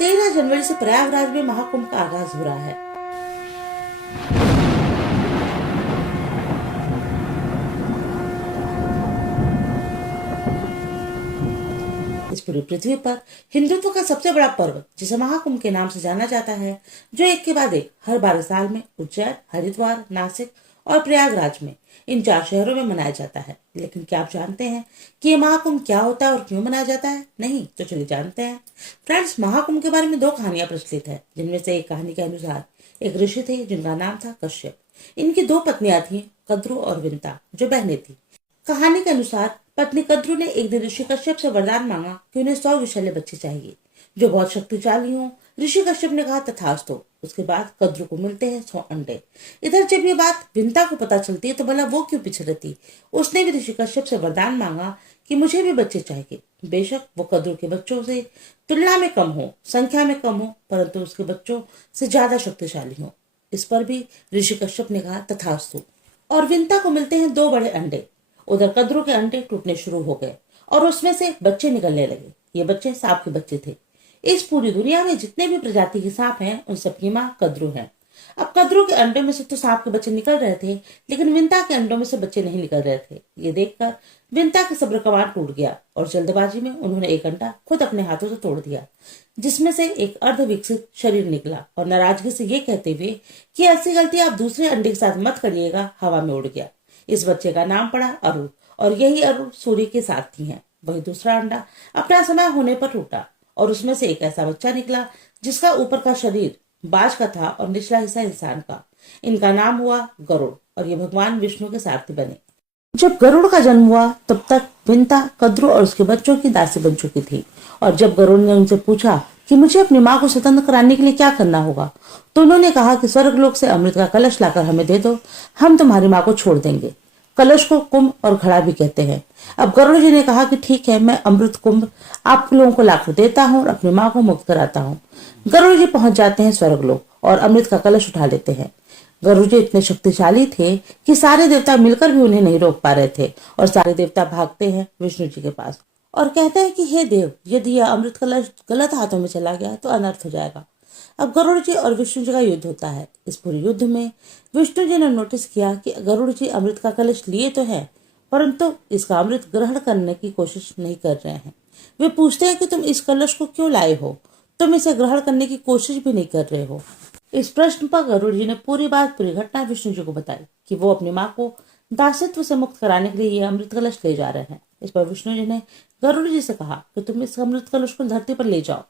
13 जनवरी से प्रयागराज में महाकुंभ का आगाज हो रहा है। इस पूरी पृथ्वी पर हिंदुत्व का सबसे बड़ा पर्व, जिसे महाकुंभ के नाम से जाना जाता है, जो एक के बाद एक हर 12 साल में उज्जैन, हरिद्वार, नासिक और प्रयागराज में इन 4 शहरों में मनाया जाता है। लेकिन क्या आप जानते हैं कि ये महाकुंभ क्या होता है और क्यों मनाया जाता है? नहीं तो चलिए जानते हैं। फ्रेंड्स, महाकुंभ के बारे में 2 कहानियां प्रचलित है, जिनमें से एक कहानी के अनुसार एक ऋषि थे जिनका नाम था कश्यप। इनकी 2 पत्नियां थीं, कद्रु और विंता, जो बहनें थीं। कहानी के अनुसार पत्नी कद्रु ने एक दिन ऋषि कश्यप से वरदान मांगा कि उन्हें 100 विषैले बच्चे चाहिए जो बहुत शक्तिशाली हों। ऋषि कश्यप ने कहा तथास्तु। उसके बाद कद्रु को मिलते हैं 100 अंडे। इधर जब ये बात विंता को पता चलती है तो भला वो क्यों पीछे रहती। उसने भी ऋषि कश्यप से वरदान मांगा कि मुझे भी बच्चे चाहिए। बेशक वो कद्रु के बच्चों से तुलना में कम हो, संख्या में कम हो, परंतु उसके बच्चों से ज्यादा शक्तिशाली हो। इस पर भी ऋषि कश्यप ने कहा तथास्तु। और विंता को मिलते हैं 2 बड़े अंडे। उधर कद्रु के अंडे टूटने शुरू हो गए और उसमें से बच्चे निकलने लगे। ये बच्चे सांप के बच्चे थे। इस पूरी दुनिया में जितने भी प्रजाति के सांप हैं, उन सबकी माँ कद्रु है। अब कद्रु के अंडों में से तो सांप के बच्चे निकल रहे थे, लेकिन विंता के अंडों में से बच्चे नहीं निकल रहे थे। ये देखकर विंता का सब्र कमान टूट गया और जल्दबाजी में उन्होंने एक अंडा खुद अपने हाथों से तोड़ दिया, जिसमें से एक अर्ध विकसित शरीर निकला और नाराजगी से ये कहते हुए कि ऐसी गलती आप दूसरे अंडे के साथ मत करिएगा, हवा में उड़ गया। इस बच्चे का नाम पड़ा अरु, और यही अरु सूर्य के सारथी हैं। वही दूसरा अंडा अपना समय होने पर टूटा और उसमें से एक ऐसा बच्चा निकला जिसका ऊपर का शरीर बाज का था और निचला हिस्सा इंसान का। इनका नाम हुआ गरुड़ और ये भगवान विष्णु के सारथी बने। जब गरुड़ का जन्म हुआ तब तक विंता कद्रु और उसके बच्चों की दासी बन चुकी थी। और जब गरुड़ ने उनसे पूछा कि मुझे अपनी माँ को स्वतंत्र कराने के लिए क्या करना होगा, तो उन्होंने कहा कि स्वर्गलोक से अमृत का कलश लाकर हमें दे दो, हम तुम्हारी माँ को छोड़ देंगे। कलश को कुंभ और घड़ा भी कहते हैं। अब गरुड़ जी ने कहा कि ठीक है, मैं अमृत कुंभ आप लोगों को लाकर देता हूँ और अपनी माँ को मुक्त कराता हूँ। गरुड़ जी पहुंच जाते हैं स्वर्गलोक और अमृत का कलश उठा लेते हैं। गरुड़ जी इतने शक्तिशाली थे कि सारे देवता मिलकर भी उन्हें नहीं रोक पा रहे थे और सारे देवता भागते हैं विष्णु जी के पास और कहते हैं कि हे देव, यदि यह अमृत कलश गलत हाथों में चला गया तो अनर्थ हो जाएगा। अब गरुड़ जी और विष्णु जी का युद्ध होता है। इस पूरे युद्ध में विष्णु जी ने नोटिस किया कि गरुड़ जी अमृत का कलश लिए तो है, परंतु इसका अमृत ग्रहण करने की कोशिश नहीं कर रहे हैं। वे पूछते हैं कि तुम इस कलश को क्यों लाए हो, तुम इसे ग्रहण करने की कोशिश भी नहीं कर रहे हो। इस प्रश्न पर गरुड़ जी ने पूरी घटना विष्णु जी को बताई कि वो अपनी माँ को दासित्व से मुक्त कराने के लिए ये अमृत कलश ले जा रहे हैं। इस पर विष्णु जी ने गरुड़ जी से कहा कि तुम इस अमृत कलश को धरती पर ले जाओ